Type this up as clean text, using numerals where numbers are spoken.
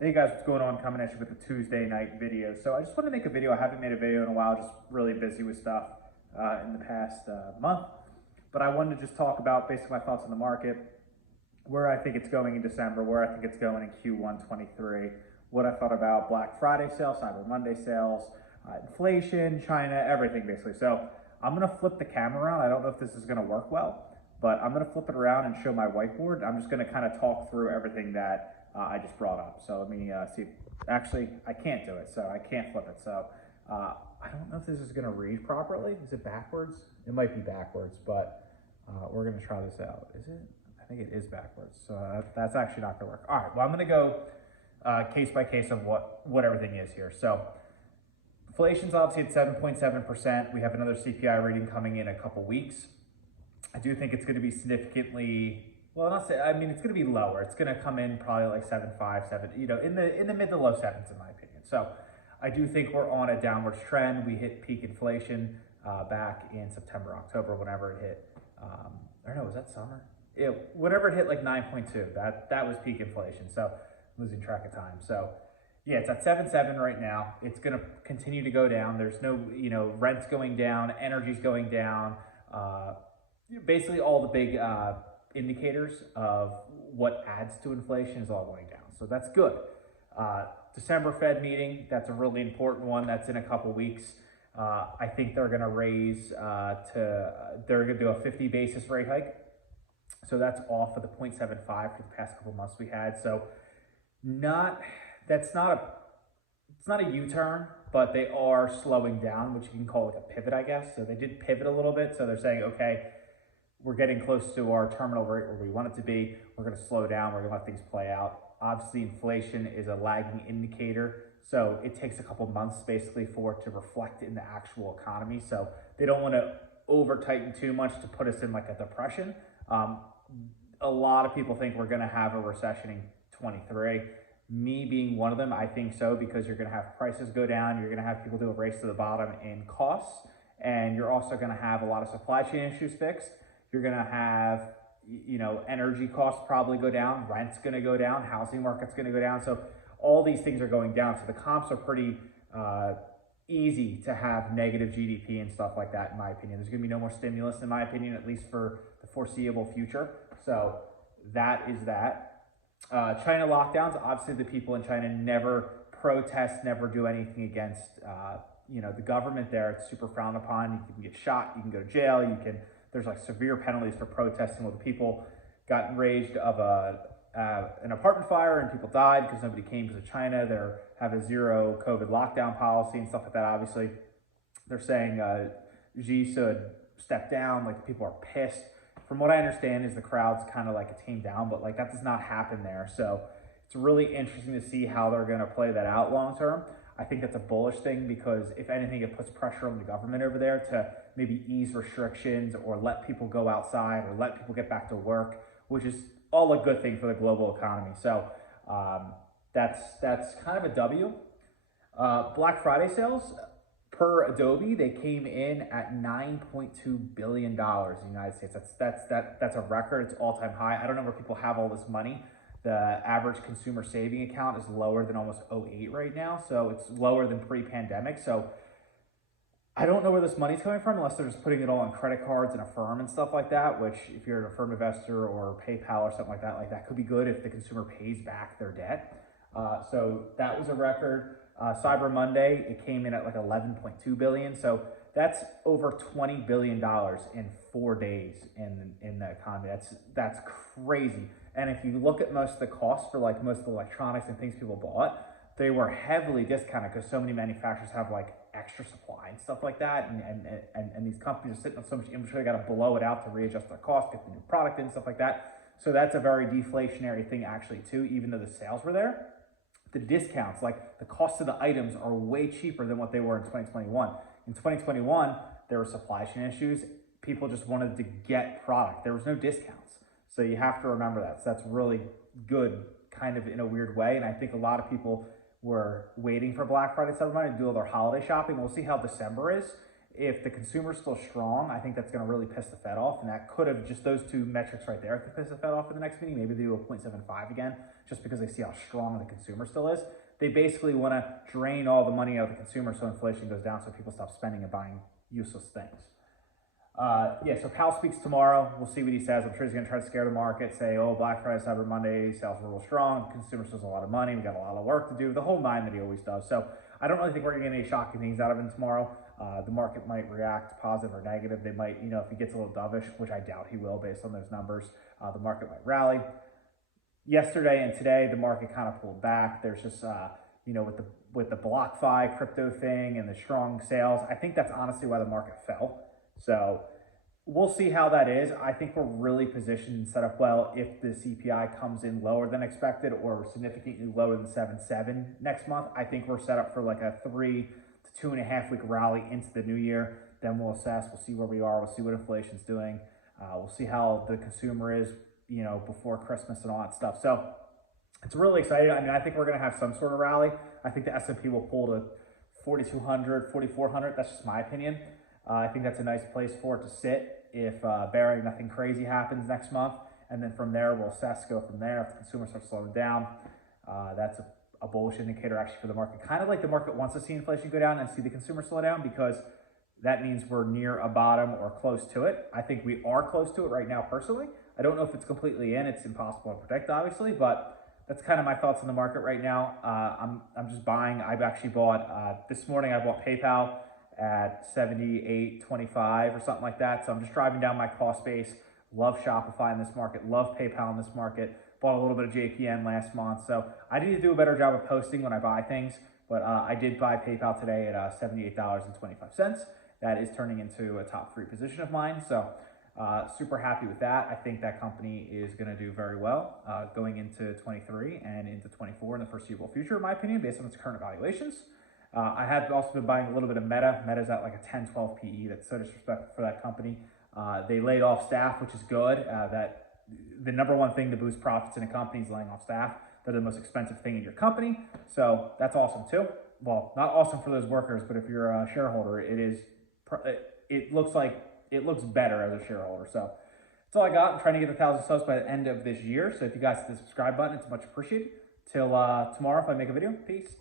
Hey guys, what's going on? Coming at you with a Tuesday night video. So I just want to make a video. I haven't made a video in a while, just really busy with stuff in the past month. But I wanted to just talk about basically my thoughts on the market, where I think it's going in December, where I think it's going in Q1 23, what I thought about Black Friday sales, Cyber Monday sales, inflation, China, everything basically. So I'm going to flip the camera around. I don't know if this is going to work well, but I'm going to flip it around and show my whiteboard. I'm just going to kind of talk through everything that I just brought up. So let me see. Actually, I can't do it, so I can't flip it. So I don't know if this is going to read properly. Is it backwards? It might be backwards, but we're going to try this out. Is it? I think it is backwards. So that's actually not going to work. All right. Well, I'm going to go case by case of what everything is here. So inflation's obviously at 7.7%. We have another CPI reading coming in a couple weeks. I do think it's going to be significantly, well, not say, I mean, it's going to be lower. It's going to come in probably like 7.5, 7, in the mid to low sevens, in my opinion. So I do think we're on a downwards trend. We hit peak inflation back in September, October, whenever it hit. I don't know, was that summer? Whenever it hit like 9.2, that was peak inflation. So losing track of time. So yeah, it's at 7.7 right now. It's going to continue to go down. There's no, rent's going down, energy's going down. Basically all the big indicators of what adds to inflation is all going down. So that's good. December Fed meeting, that's a really important one. That's in a couple weeks. I think they're going to raise they're going to do a 50 basis rate hike. So that's off of the 0.75 for the past couple months we had. So it's not a U-turn, but they are slowing down, which you can call like a pivot, I guess. So they did pivot a little bit. So they're saying, okay, we're getting close to our terminal rate where we want it to be. We're going to slow down. We're going to let things play out. Obviously, inflation is a lagging indicator. So it takes a couple months basically for it to reflect in the actual economy. So they don't want to over tighten too much to put us in like a depression. A lot of people think we're going to have a recession in 23. Me being one of them, I think so, because you're going to have prices go down. You're going to have people do a race to the bottom in costs. And you're also going to have a lot of supply chain issues fixed. You're going to have, energy costs probably go down. Rent's going to go down. Housing market's going to go down. So all these things are going down. So the comps are pretty easy to have negative GDP and stuff like that, in my opinion. There's going to be no more stimulus, in my opinion, at least for the foreseeable future. So that is that. China lockdowns, obviously the people in China never protest, never do anything against, the government there. It's super frowned upon. You can get shot, you can go to jail, there's like severe penalties for protesting. Well, the people got enraged of an apartment fire and people died because nobody came because of China. They have a zero COVID lockdown policy and stuff like that. Obviously, they're saying Xi should step down. Like, people are pissed. From what I understand is the crowd's kind of like a tamed down, but like that does not happen there. So it's really interesting to see how they're going to play that out long term. I think that's a bullish thing because if anything, it puts pressure on the government over there to maybe ease restrictions or let people go outside or let people get back to work, which is all a good thing for the global economy. So that's kind of a W. Black Friday sales, per Adobe, they came in at $9.2 billion in the United States. That's a record. It's all-time high. I don't know where people have all this money. The average consumer saving account is lower than almost '08 right now. So it's lower than pre-pandemic. So I don't know where this money's coming from unless they're just putting it all on credit cards and Affirm and stuff like that, which if you're an Affirm investor or PayPal or something like that could be good if the consumer pays back their debt. So that was a record. Cyber Monday, it came in at like 11.2 billion. So that's over $20 billion in 4 days in the economy. That's crazy. And if you look at most of the costs for like most of the electronics and things people bought, they were heavily discounted because so many manufacturers have like extra supply and stuff like that. And these companies are sitting on so much inventory, they got to blow it out to readjust their cost, get the new product in, stuff like that. So that's a very deflationary thing actually too, even though the sales were there. The discounts, like the cost of the items are way cheaper than what they were in 2021. In 2021, there were supply chain issues. People just wanted to get product. There was no discounts. So you have to remember that. So that's really good kind of in a weird way. And I think a lot of people were waiting for Black Friday, Cyber Monday to do all their holiday shopping. We'll see how December is. if the consumer's still strong, I think that's going to really piss the Fed off, and that could have just those two metrics right there could piss the Fed off in the next meeting. Maybe they do a 0.75 again, just because they see how strong the consumer still is. They basically want to drain all the money out of the consumer so inflation goes down, so people stop spending and buying useless things. So Powell speaks tomorrow. We'll see what he says. I'm sure he's going to try to scare the market, say, oh, Black Friday, Cyber Monday, sales were real strong. Consumer still has a lot of money. We got a lot of work to do. The whole nine that he always does. So I don't really think we're going to get any shocking things out of him tomorrow. The market might react positive or negative. They might, if he gets a little dovish, which I doubt he will based on those numbers, the market might rally. Yesterday and today, the market kind of pulled back. There's just, with the BlockFi crypto thing and the strong sales, I think that's honestly why the market fell. So we'll see how that is. I think we're really positioned and set up well if the CPI comes in lower than expected or significantly lower than 7.7 next month. I think we're set up for like a 3 to 2.5 week rally into the new year. Then we'll assess, we'll see where we are, we'll see what inflation's doing. We'll see how the consumer is, before Christmas and all that stuff. So it's really exciting. I mean, I think we're going to have some sort of rally. I think the S&P will pull to 4,200, 4,400. That's just my opinion. I think that's a nice place for it to sit if barring nothing crazy happens next month. And then from there, we'll assess, go from there. If the consumer starts slowing down, that's a bullish indicator actually for the market. Kind of like the market wants to see inflation go down and see the consumer slow down, because that means we're near a bottom or close to it. I think we are close to it right now personally. I don't know if it's completely in. It's impossible to predict, obviously, but that's kind of my thoughts on the market right now. I'm just buying. I've actually bought, this morning I bought PayPal at 78.25 or something like that. So I'm just driving down my cost base. Love Shopify in this market, love PayPal in this market. Bought a little bit of JPM last month. So I need to do a better job of posting when I buy things, but I did buy PayPal today at $78.25. That is turning into a top 3 position of mine. So super happy with that. I think that company is going to do very well going into 23 and into 24 in the foreseeable future, in my opinion, based on its current evaluations. I have also been buying a little bit of Meta. Meta's at like a 10-12 PE. That's so disrespectful for that company. They laid off staff, which is good. That the number one thing to boost profits in a company is laying off staff. They're the most expensive thing in your company. So that's awesome too. Well, not awesome for those workers, but if you're a shareholder, it looks better as a shareholder. So that's all I got. I'm trying to get 1,000 subs by the end of this year. So if you guys hit the subscribe button, it's much appreciated. Till tomorrow if I make a video. Peace.